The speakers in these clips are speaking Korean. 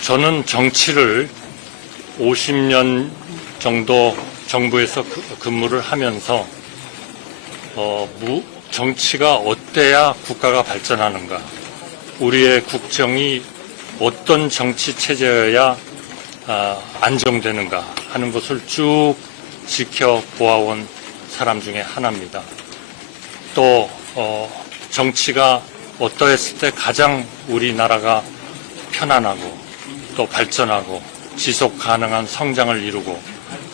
저는 정치를 50년 정도 정부에서 근무를 하면서 정치가 어때야 국가가 발전하는가, 우리의 국정이 어떤 정치 체제여야 안정되는가 하는 것을 쭉 지켜보아온 사람 중에 하나입니다. 또 정치가 어떠했을 때 가장 우리나라가 편안하고 또 발전하고 지속 가능한 성장을 이루고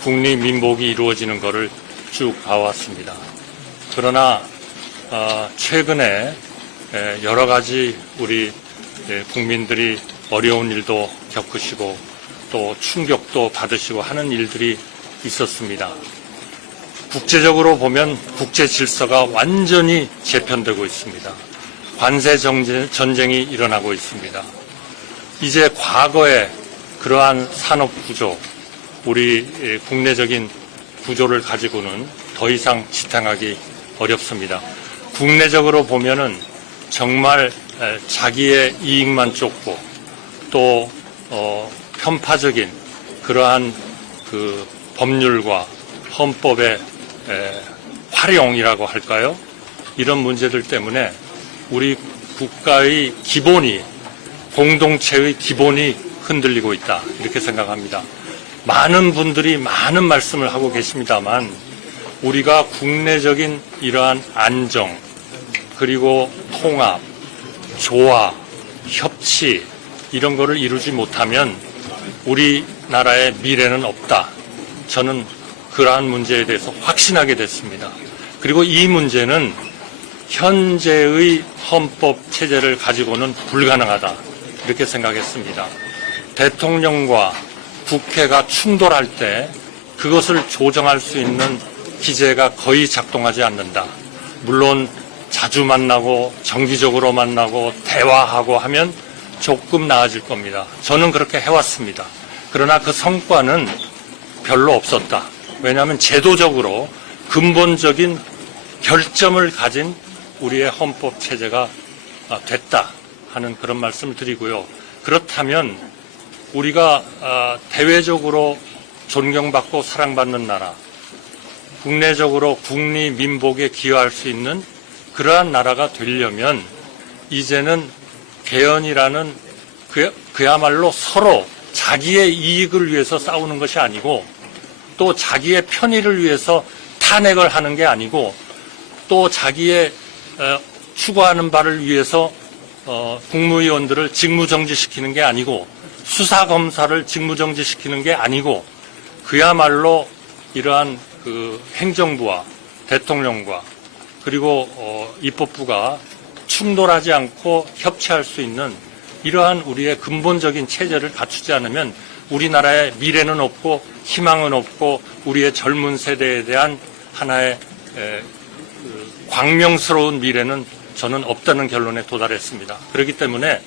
국리민복이 이루어지는 것을 쭉 봐왔습니다. 그러나 최근에 여러 가지 우리 국민들이 어려운 일도 겪으시고 또 충격도 받으시고 하는 일들이 있었습니다. 국제적으로 보면 국제 질서가 완전히 재편되고 있습니다. 관세 전쟁이 일어나고 있습니다. 이제 과거의 그러한 산업 구조, 우리 국내적인 구조를 가지고는 더 이상 지탱하기 어렵습니다. 국내적으로 보면은 정말 자기의 이익만 쫓고 또 편파적인 그러한 그 법률과 헌법의 활용이라고 할까요? 이런 문제들 때문에 우리 국가의 기본이, 공동체의 기본이 흔들리고 있다, 이렇게 생각합니다. 많은 분들이 많은 말씀을 하고 계십니다만 우리가 국내적인 이러한 안정, 그리고 통합, 조화, 협치 이런 거를 이루지 못하면 우리나라의 미래는 없다. 저는 그러한 문제에 대해서 확신하게 됐습니다. 그리고 이 문제는 현재의 헌법 체제를 가지고는 불가능하다, 이렇게 생각했습니다. 대통령과 국회가 충돌할 때 그것을 조정할 수 있는 기제가 거의 작동하지 않는다. 물론 자주 만나고 정기적으로 만나고 대화하고 하면 조금 나아질 겁니다. 저는 그렇게 해왔습니다. 그러나 그 성과는 별로 없었다. 왜냐하면 제도적으로 근본적인 결점을 가진 우리의 헌법 체제가 됐다 하는 그런 말씀을 드리고요. 그렇다면 우리가 대외적으로 존경받고 사랑받는 나라, 국내적으로 국리민복에 기여할 수 있는 그러한 나라가 되려면 이제는 개헌이라는 그야말로 서로 자기의 이익을 위해서 싸우는 것이 아니고 또 자기의 편의를 위해서 탄핵을 하는 게 아니고 또 자기의 추구하는 바를 위해서 국무위원들을 직무정지시키는 게 아니고 수사검사를 직무정지시키는 게 아니고 그야말로 이러한 그 행정부와 대통령과 그리고 입법부가 충돌하지 않고 협치할 수 있는 이러한 우리의 근본적인 체제를 갖추지 않으면 우리나라의 미래는 없고 희망은 없고 우리의 젊은 세대에 대한 하나의 광명스러운 미래는 저는 없다는 결론에 도달했습니다. 그렇기 때문에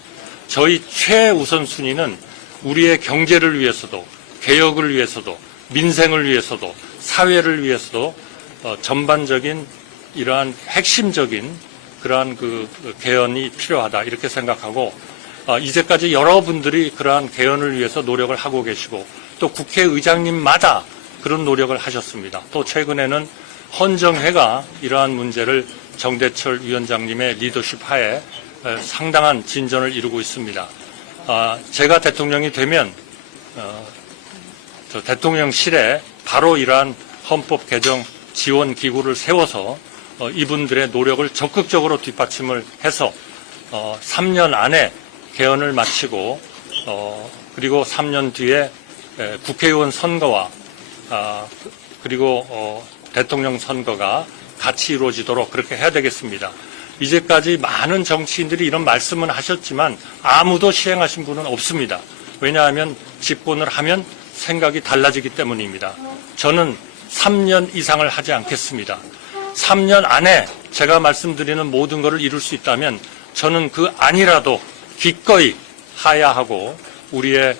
저희 최우선 순위는 우리의 경제를 위해서도 개혁을 위해서도 민생을 위해서도 사회를 위해서도 전반적인 이러한 핵심적인 그러한 그 개헌이 필요하다, 이렇게 생각하고 이제까지 여러분들이 그러한 개헌을 위해서 노력을 하고 계시고 또 국회의장님마다 그런 노력을 하셨습니다. 또 최근에는 헌정회가 이러한 문제를 정대철 위원장님의 리더십 하에 상당한 진전을 이루고 있습니다. 제가 대통령이 되면 대통령실에 바로 이러한 헌법 개정 지원 기구를 세워서 이분들의 노력을 적극적으로 뒷받침을 해서 3년 안에 개헌을 마치고 그리고 3년 뒤에 국회의원 선거와 그리고 대통령 선거가 같이 이루어지도록 그렇게 해야 되겠습니다. 이제까지 많은 정치인들이 이런 말씀은 하셨지만 아무도 시행하신 분은 없습니다. 왜냐하면 집권을 하면 생각이 달라지기 때문입니다. 저는 3년 이상을 하지 않겠습니다. 3년 안에 제가 말씀드리는 모든 것을 이룰 수 있다면 저는 그 안이라도 기꺼이 하야하고 우리의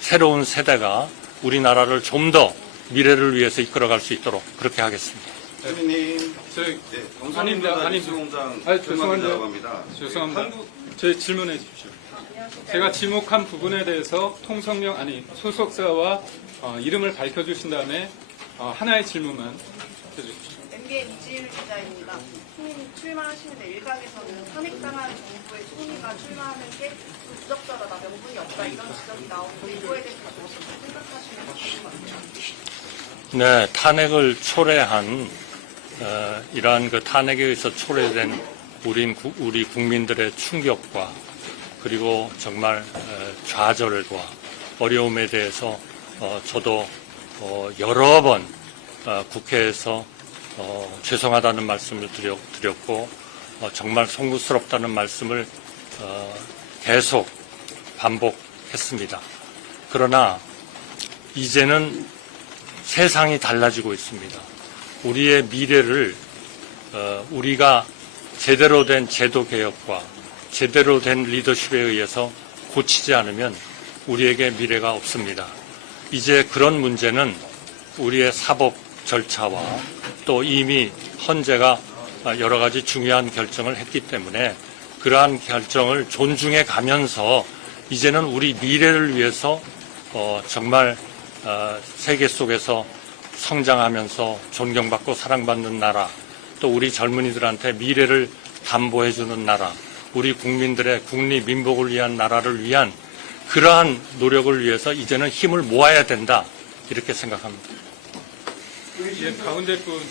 새로운 세대가 우리나라를 좀 더 미래를 위해서 이끌어갈 수 있도록 그렇게 하겠습니다. 대표님, 저희 경선입니다. 뉴스공장 죄송한데요. 합니다. 죄송합니다. 저희 질문해 주십시오. 제가 지목한 부분에 대해서 소속사와 이름을 밝혀주신 다음에 하나의 질문만 해주십시오. MBN 이지일 기자입니다. 총리님 출마하시는데 일각에서는 탄핵당한 정부의 총리가 출마하는 게 부적절하다, 명분이 없다 이런 지적이 나오고 이거에 대해서 어떻게 생각하시는 것 같아요? 네, 탄핵을 초래한 이러한 그 탄핵에 의해서 초래된 우리 국민들의 충격과 그리고 정말 좌절과 어려움에 대해서 저도 여러 번 국회에서 죄송하다는 말씀을 드렸고 정말 송구스럽다는 말씀을 계속 반복했습니다. 그러나 이제는 세상이 달라지고 있습니다. 우리의 미래를 우리가 제대로 된 제도 개혁과 제대로 된 리더십에 의해서 고치지 않으면 우리에게 미래가 없습니다. 이제 그런 문제는 우리의 사법 절차와 또 이미 헌재가 여러 가지 중요한 결정을 했기 때문에 그러한 결정을 존중해 가면서 이제는 우리 미래를 위해서 정말 세계 속에서 성장하면서 존경받고 사랑받는 나라, 또 우리 젊은이들한테 미래를 담보해주는 나라, 우리 국민들의 국리 민복을 위한 나라를 위한 그러한 노력을 위해서 이제는 힘을 모아야 된다, 이렇게 생각합니다. 예, 가운데 분.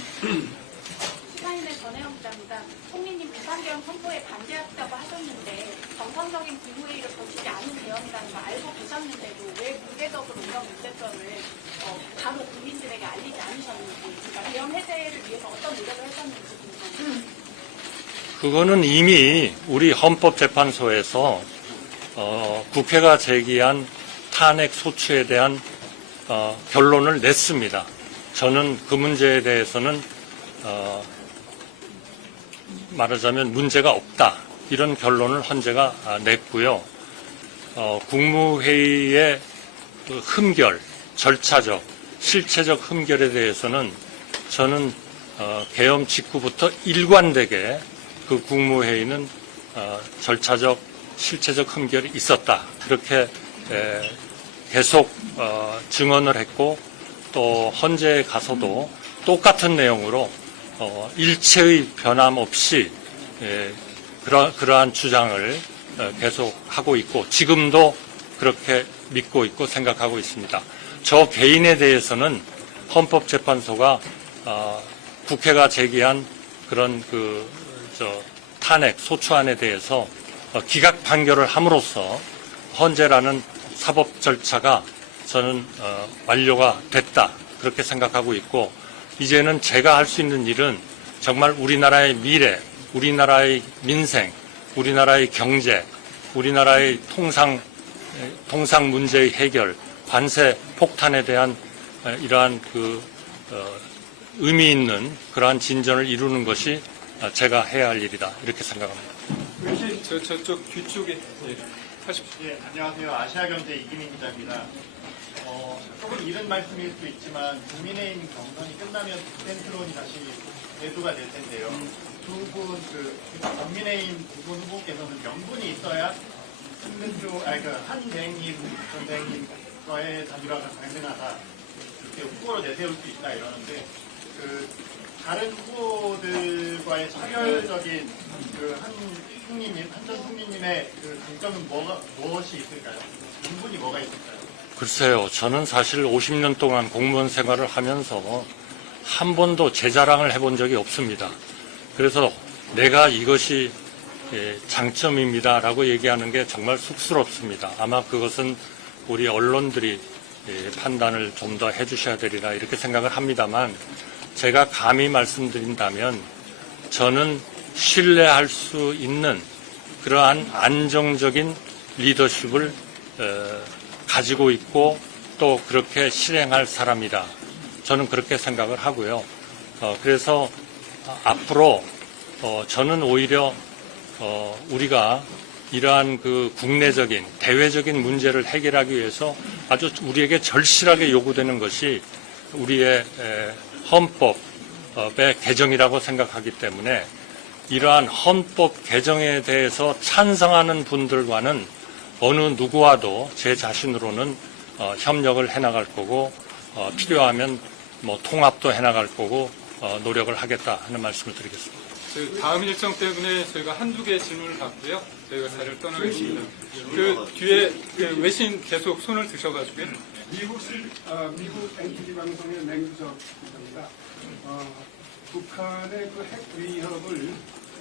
시사인의 전혜영 기자입니다. 총리님 비상계엄 선포에 반대하시다고 하셨는데 정상적인 국무회의를 거치지 않은 계엄이라는 걸 알고 계셨는데도 왜 공개적으로 이런 문제점을 바로 국민들에게 알리지 않으셨는지, 그러니까 계엄 해제를 위해서 어떤 노력을 하셨는지 궁금합니다. 그거는 이미 우리 헌법재판소에서 국회가 제기한 탄핵 소추에 대한 결론을 냈습니다. 저는 그 문제에 대해서는 말하자면 문제가 없다, 이런 결론을 헌재가 냈고요. 국무회의의 그 흠결, 절차적, 실체적 흠결에 대해서는 저는 계엄 직후부터 일관되게 그 국무회의는 절차적, 실체적 흠결이 있었다, 그렇게 계속 증언을 했고, 또 헌재에 가서도 똑같은 내용으로 일체의 변함 없이 그러한 주장을 계속 하고 있고 지금도 그렇게 믿고 있고 생각하고 있습니다. 저 개인에 대해서는 헌법재판소가 국회가 제기한 그런 탄핵 소추안에 대해서 기각 판결을 함으로써 헌재라는 사법 절차가 저는 완료가 됐다, 그렇게 생각하고 있고, 이제는 제가 할 수 있는 일은 정말 우리나라의 미래, 우리나라의 민생, 우리나라의 경제, 우리나라의 통상 문제의 해결, 관세 폭탄에 대한 이러한 의미 있는 그러한 진전을 이루는 것이 제가 해야 할 일이다, 이렇게 생각합니다. 저쪽 뒤쪽에 하십시오. 예, 안녕하세요. 아시아경제 이기민 기자입니다. 조금 이른 말씀일 수 있지만 국민의힘 경선이 끝나면 빅텐트론이 다시 대두가 될 텐데요. 국민의힘 두 분 후보께서는 명분이 있어야 한 대행님, 전 대행님과의 단일화가 가능하다, 이렇게 후보로 내세울 수 있다 이러는데, 다른 후보들과의 차별적인 한 전 총리님의 장점은 무엇이 있을까요? 명분이 뭐가 있을까요? 글쎄요, 저는 사실 50년 동안 공무원 생활을 하면서 한 번도 제 자랑을 해본 적이 없습니다. 그래서 내가 이것이 장점입니다라고 얘기하는 게 정말 쑥스럽습니다. 아마 그것은 우리 언론들이 판단을 좀 더 해주셔야 되리라, 이렇게 생각을 합니다만, 제가 감히 말씀드린다면 저는 신뢰할 수 있는 그러한 안정적인 리더십을 가지고 있고 또 그렇게 실행할 사람이다, 저는 그렇게 생각을 하고요. 그래서 앞으로 저는 오히려 우리가 이러한 국내적인 대외적인 문제를 해결하기 위해서 아주 우리에게 절실하게 요구되는 것이 우리의 헌법의 개정이라고 생각하기 때문에 이러한 헌법 개정에 대해서 찬성하는 분들과는 어느 누구와도 제 자신으로는 협력을 해나갈 거고 필요하면 뭐 통합도 해나갈 거고 노력을 하겠다 하는 말씀을 드리겠습니다. 다음 일정 때문에 저희가 한두 개 질문을 받고요. 저희가 자리를 떠나겠습니다. 그 뒤에 그 외신 계속 손을 드셔가지고요. 미국 NTV 방송의 맹주석 기자입니다. 북한의 그 핵 위협을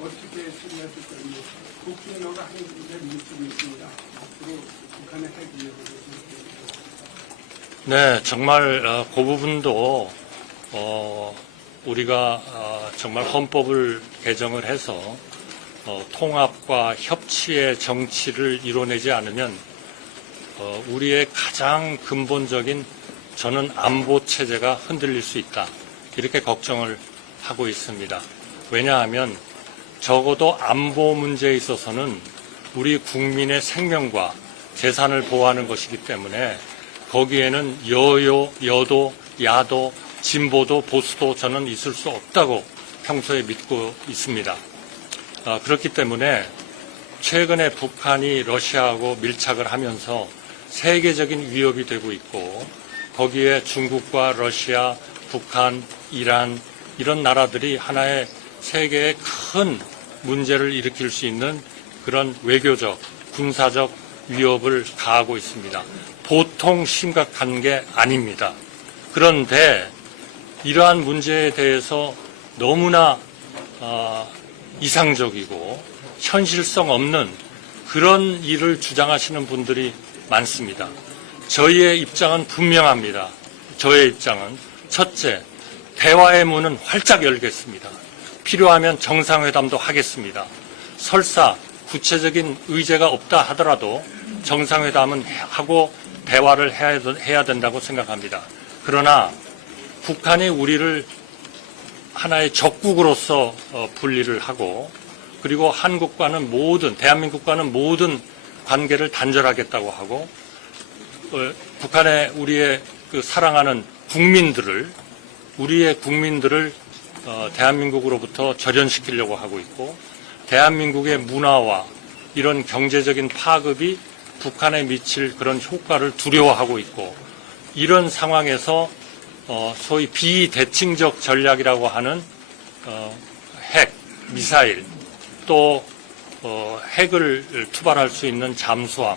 어떻게 처리하실 건지 국민어가 하는 문제점이 있습니다. 앞으로 북한의 핵 위협을 네, 정말 그 부분도 우리가 정말 헌법을 개정을 해서 통합과 협치의 정치를 이뤄내지 않으면 우리의 가장 근본적인 저는 안보 체제가 흔들릴 수 있다. 이렇게 걱정을 하고 있습니다. 왜냐하면 적어도 안보 문제에 있어서는 우리 국민의 생명과 재산을 보호하는 것이기 때문에 거기에는 여도, 야도, 진보도 보수도 저는 있을 수 없다고 평소에 믿고 있습니다. 그렇기 때문에 최근에 북한이 러시아하고 밀착을 하면서 세계적인 위협이 되고 있고 거기에 중국과 러시아, 북한, 이란 이런 나라들이 하나의 세계에 큰 문제를 일으킬 수 있는 그런 외교적, 군사적 위협을 가하고 있습니다. 보통 심각한 게 아닙니다. 그런데 이러한 문제에 대해서 너무나 이상적이고 현실성 없는 그런 일을 주장하시는 분들이 많습니다. 저희의 입장은 분명합니다. 저의 입장은 첫째, 대화의 문은 활짝 열겠습니다. 필요하면 정상회담도 하겠습니다. 설사 구체적인 의제가 없다 하더라도 정상회담은 하고 대화를 해야 된다고 생각합니다. 그러나 북한이 우리를 하나의 적국으로서 분리를 하고 그리고 한국과는 대한민국과는 모든 관계를 단절하겠다고 하고 북한의 우리의 그 사랑하는 우리의 국민들을 대한민국으로부터 절연시키려고 하고 있고 대한민국의 문화와 이런 경제적인 파급이 북한에 미칠 그런 효과를 두려워하고 있고 이런 상황에서 소위 비대칭적 전략이라고 하는 핵, 미사일 또 핵을 투발할 수 있는 잠수함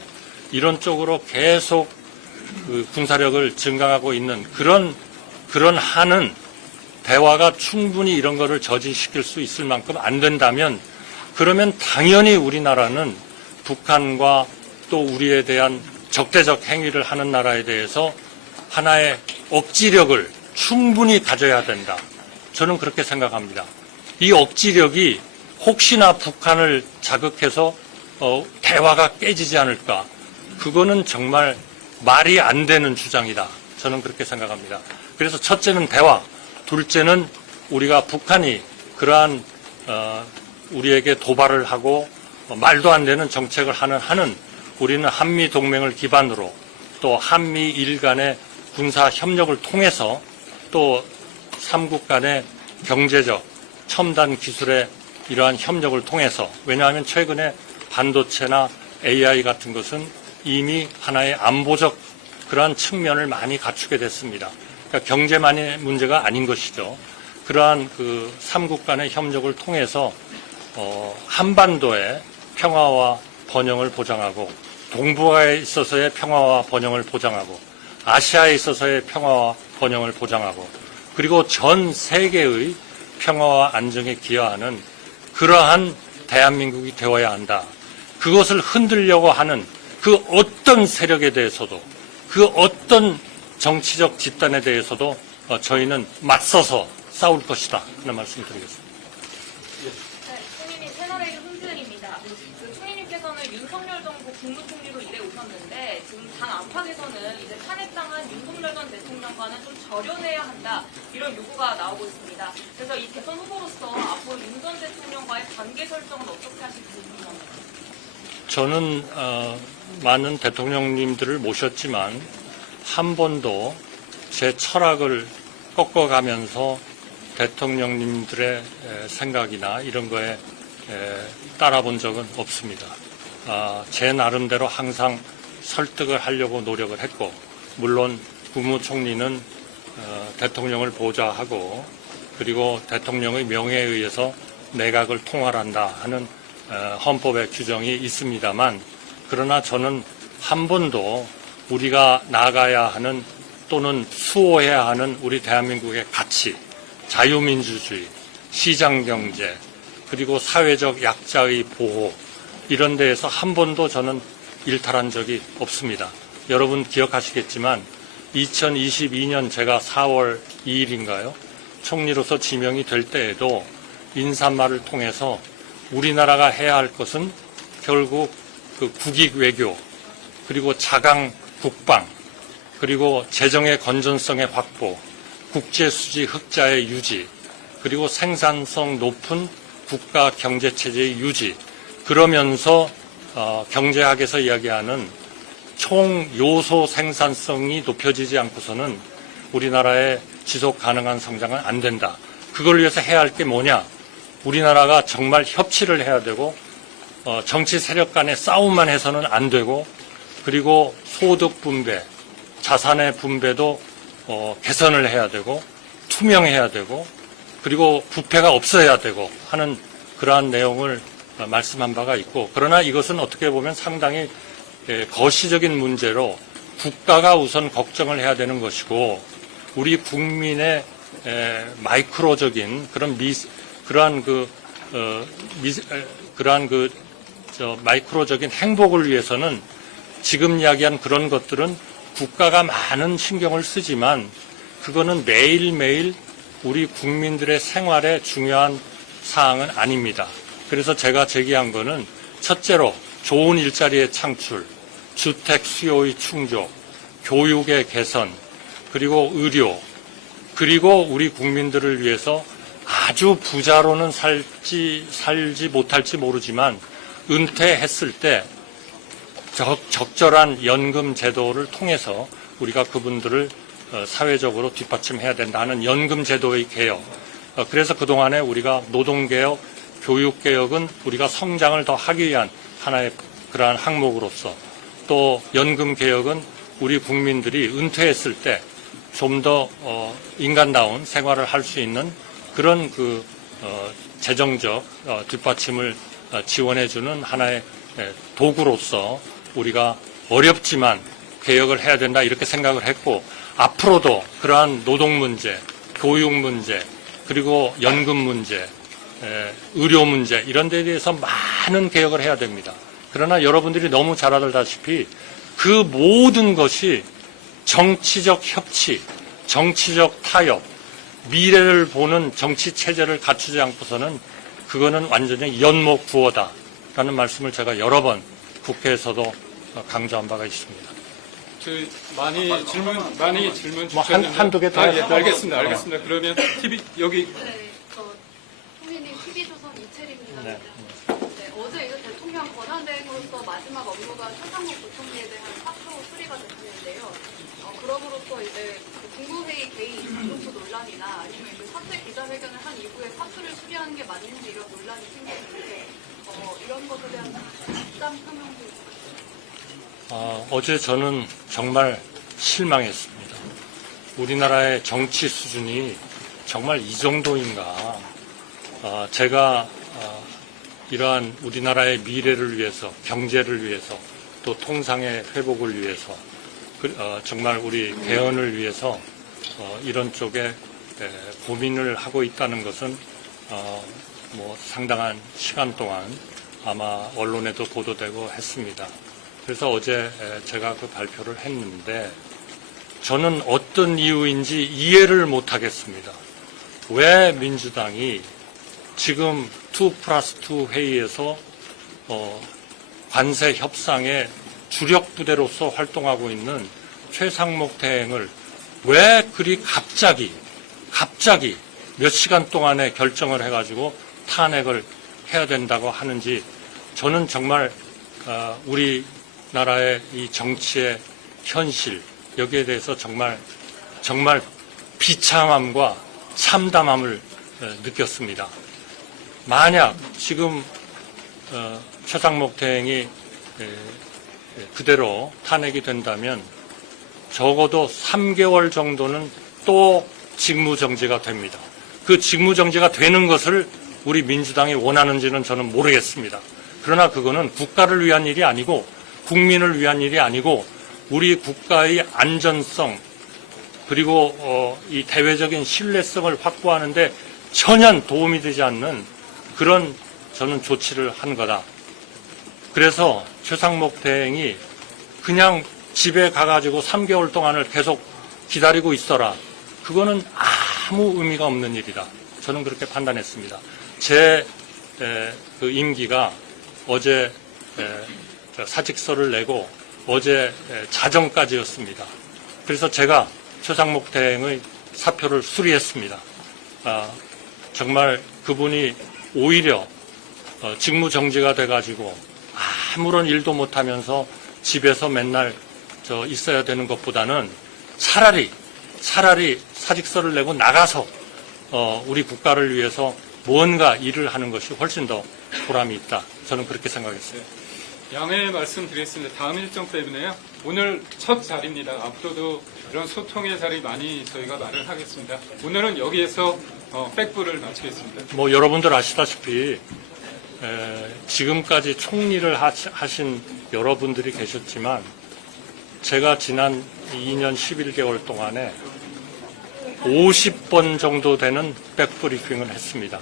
이런 쪽으로 계속 그 군사력을 증강하고 있는 그런 한은 대화가 충분히 이런 거를 저지시킬 수 있을 만큼 안 된다면 그러면 당연히 우리나라는 북한과 또 우리에 대한 적대적 행위를 하는 나라에 대해서 하나의 억지력을 충분히 가져야 된다. 저는 그렇게 생각합니다. 이 억지력이 혹시나 북한을 자극해서 대화가 깨지지 않을까. 그거는 정말 말이 안 되는 주장이다. 저는 그렇게 생각합니다. 그래서 첫째는 대화, 둘째는 우리가 북한이 그러한 우리에게 도발을 하고 말도 안 되는 정책을 하는 한은 우리는 한미 동맹을 기반으로 또 한미일 간의 군사 협력을 통해서 또 삼국 간의 경제적 첨단 기술의 이러한 협력을 통해서 왜냐하면 최근에 반도체나 AI 같은 것은 이미 하나의 안보적 그러한 측면을 많이 갖추게 됐습니다. 그러니까 경제만의 문제가 아닌 것이죠. 그러한 그 삼국 간의 협력을 통해서 한반도의 평화와 번영을 보장하고 동북아에 있어서의 평화와 번영을 보장하고 아시아에 있어서의 평화와 번영을 보장하고 그리고 전 세계의 평화와 안정에 기여하는 그러한 대한민국이 되어야 한다. 그것을 흔들려고 하는 그 어떤 세력에 대해서도 그 어떤 정치적 집단에 대해서도 저희는 맞서서 싸울 것이다 하는 말씀을 드리겠습니다. 네, 총리님 채널A 홍주연입니다. 총리님께서는 윤석열 정부 국무총리로 일해 오셨는데 지금 당 안팎에서는 이제 탄핵당한 윤석열 전 대통령과는 좀 절연해야 한다 이런 요구가 나오고 있습니다. 그래서 이 대선 후보로서 앞으로 윤 전 대통령과의 관계 설정은 어떻게 하실지 궁금합니다. 저는 많은 대통령님들을 모셨지만 한 번도 제 철학을 꺾어가면서 대통령님들의 생각이나 이런 거에 따라본 적은 없습니다. 제 나름대로 항상 설득을 하려고 노력을 했고, 물론 국무총리는 대통령을 보좌하고, 그리고 대통령의 명예에 의해서 내각을 통할한다 하는 헌법의 규정이 있습니다만, 그러나 저는 한 번도 우리가 나가야 하는 또는 수호해야 하는 우리 대한민국의 가치, 자유민주주의, 시장경제, 그리고 사회적 약자의 보호, 이런 데에서 한 번도 저는 일탈한 적이 없습니다. 여러분 기억하시겠지만 2022년 제가 4월 2일인가요? 총리로서 지명이 될 때에도 인사말을 통해서 우리나라가 해야 할 것은 결국 그 국익 외교, 그리고 자강 국방, 그리고 재정의 건전성의 확보, 국제 수지 흑자의 유지, 그리고 생산성 높은 국가 경제 체제의 유지, 그러면서 경제학에서 이야기하는 총 요소 생산성이 높여지지 않고서는 우리나라의 지속 가능한 성장은 안 된다. 그걸 위해서 해야 할 게 뭐냐? 우리나라가 정말 협치를 해야 되고, 정치 세력 간의 싸움만 해서는 안 되고, 그리고 소득 분배, 자산의 분배도 개선을 해야 되고, 투명해야 되고, 그리고 부패가 없어야 되고 하는 그러한 내용을 말씀한 바가 있고, 그러나 이것은 어떻게 보면 상당히 거시적인 문제로 국가가 우선 걱정을 해야 되는 것이고, 우리 국민의 마이크로적인 그러한 마이크로적인 행복을 위해서는 지금 이야기한 그런 것들은 국가가 많은 신경을 쓰지만 그거는 매일매일 우리 국민들의 생활에 중요한 사항은 아닙니다. 그래서 제가 제기한 거는 첫째로 좋은 일자리의 창출, 주택 수요의 충족, 교육의 개선, 그리고 의료, 그리고 우리 국민들을 위해서 아주 부자로는 살지 못할지 모르지만 은퇴했을 때 적절한 연금 제도를 통해서 우리가 그분들을 사회적으로 뒷받침해야 된다는 연금 제도의 개혁. 그래서 그동안에 우리가 노동개혁, 교육개혁은 우리가 성장을 더 하기 위한 하나의 그러한 항목으로서, 또 연금개혁은 우리 국민들이 은퇴했을 때 좀 더 인간다운 생활을 할 수 있는 그런 재정적 뒷받침을 지원해주는 하나의 도구로서 우리가 어렵지만 개혁을 해야 된다 이렇게 생각을 했고, 앞으로도 그러한 노동 문제, 교육 문제, 그리고 연금 문제, 의료 문제 이런 데에 대해서 많은 개혁을 해야 됩니다. 그러나 여러분들이 너무 잘 알다시피 그 모든 것이 정치적 협치, 정치적 타협, 미래를 보는 정치 체제를 갖추지 않고서는 그거는 완전히 연목구어다라는 말씀을 제가 여러 번 국회에서도 강조한 바가 있습니다. 많이 질문 뭐 주셨는데 한두 개 더 예, 알겠습니다. 그러면 TV 여기 네, 총리님 TV조선 이채리입니다. 네. 네, 어제 이제 대통령 권한대행으로서 마지막 업무가 최상목 부총리에 대한 사표 수리가 됐는데요. 그럼으로써 이제 국무회의 개의 이동수 논란이나 아니면 그 사퇴 기자회견을 한 이후에 사표를 수리하는 게 맞는지 이런 논란이 생겼는데 이런 것에 대한 입장 표명도 있었어요. 어제 저는 정말 실망했습니다. 우리나라의 정치 수준이 정말 이 정도인가. 제가 이러한 우리나라의 미래를 위해서, 경제를 위해서, 또 통상의 회복을 위해서, 정말 우리 개헌을 위해서 이런 쪽에 고민을 하고 있다는 것은 뭐 상당한 시간 동안 아마 언론에도 보도되고 했습니다. 그래서 어제 제가 그 발표를 했는데, 저는 어떤 이유인지 이해를 못하겠습니다. 왜 민주당이 지금 2+2 회의에서 관세 협상의 주력 부대로서 활동하고 있는 최상목 대행을 왜 그리 갑자기 몇 시간 동안에 결정을 해가지고 탄핵을 해야 된다고 하는지, 저는 정말 우리나라의 이 정치의 현실, 여기에 대해서 정말 비참함과 참담함을 느꼈습니다. 만약 지금 최상목 대행이 그대로 탄핵이 된다면 적어도 3개월 정도는 또 직무정지가 됩니다. 그 직무정지가 되는 것을 우리 민주당이 원하는지는 저는 모르겠습니다. 그러나 그거는 국가를 위한 일이 아니고 국민을 위한 일이 아니고 우리 국가의 안전성 그리고 이 대외적인 신뢰성을 확보하는데 전혀 도움이 되지 않는 그런 저는 조치를 한 거다. 그래서 최상목 대행이 그냥 집에 가가지고 3개월 동안을 계속 기다리고 있어라. 그거는 아무 의미가 없는 일이다. 저는 그렇게 판단했습니다. 제 그 임기가 어제 사직서를 내고 어제 자정까지였습니다. 그래서 제가 최상목 대행의 사표를 수리했습니다. 정말 그분이 오히려 직무정지가 돼가지고 아무런 일도 못하면서 집에서 맨날 있어야 되는 것보다는 차라리 사직서를 내고 나가서 우리 국가를 위해서 무언가 일을 하는 것이 훨씬 더 보람이 있다. 저는 그렇게 생각했어요. 양해 말씀드리겠습니다. 다음 일정 때문에요. 오늘 첫 자리입니다. 앞으로도 이런 소통의 자리 많이 저희가 마련하겠습니다. 오늘은 여기에서 백부를 마치겠습니다. 뭐 여러분들 아시다시피 지금까지 총리를 하신 여러분들이 계셨지만 제가 지난 2년 11개월 동안에 50번 정도 되는 백브리핑을 했습니다.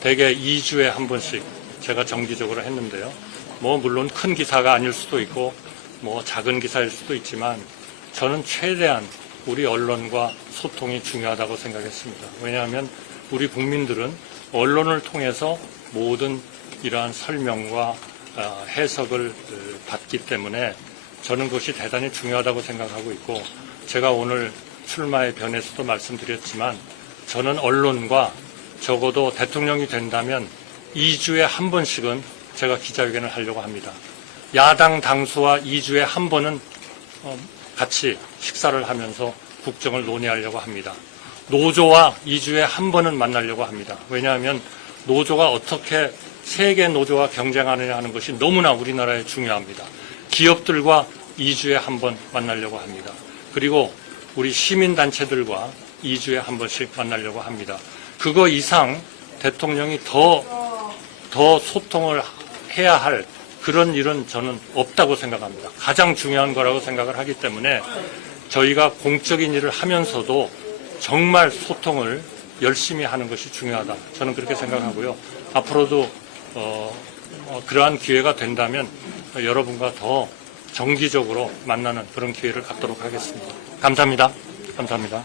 대개 2주에 한 번씩 제가 정기적으로 했는데요. 뭐 물론 큰 기사가 아닐 수도 있고 뭐 작은 기사일 수도 있지만 저는 최대한 우리 언론과 소통이 중요하다고 생각했습니다. 왜냐하면 우리 국민들은 언론을 통해서 모든 이러한 설명과 해석을 받기 때문에 저는 그것이 대단히 중요하다고 생각하고 있고 제가 오늘 출마의 변에서도 말씀드렸지만 저는 언론과 적어도 대통령이 된다면 2주에 한 번씩은 제가 기자회견을 하려고 합니다. 야당 당수와 2주에 한 번은 같이 식사를 하면서 국정을 논의하려고 합니다. 노조와 2주에 한 번은 만나려고 합니다. 왜냐하면 노조가 어떻게 세계 노조와 경쟁하느냐 하는 것이 너무나 우리나라에 중요합니다. 기업들과 2주에 한 번 만나려고 합니다. 그리고 우리 시민단체들과 2주에 한 번씩 만나려고 합니다. 그거 이상 대통령이 더 소통을 해야 할 그런 일은 저는 없다고 생각합니다. 가장 중요한 거라고 생각을 하기 때문에 저희가 공적인 일을 하면서도 정말 소통을 열심히 하는 것이 중요하다. 저는 그렇게 생각하고요. 앞으로도 그러한 기회가 된다면 여러분과 더 정기적으로 만나는 그런 기회를 갖도록 하겠습니다. 감사합니다. 감사합니다.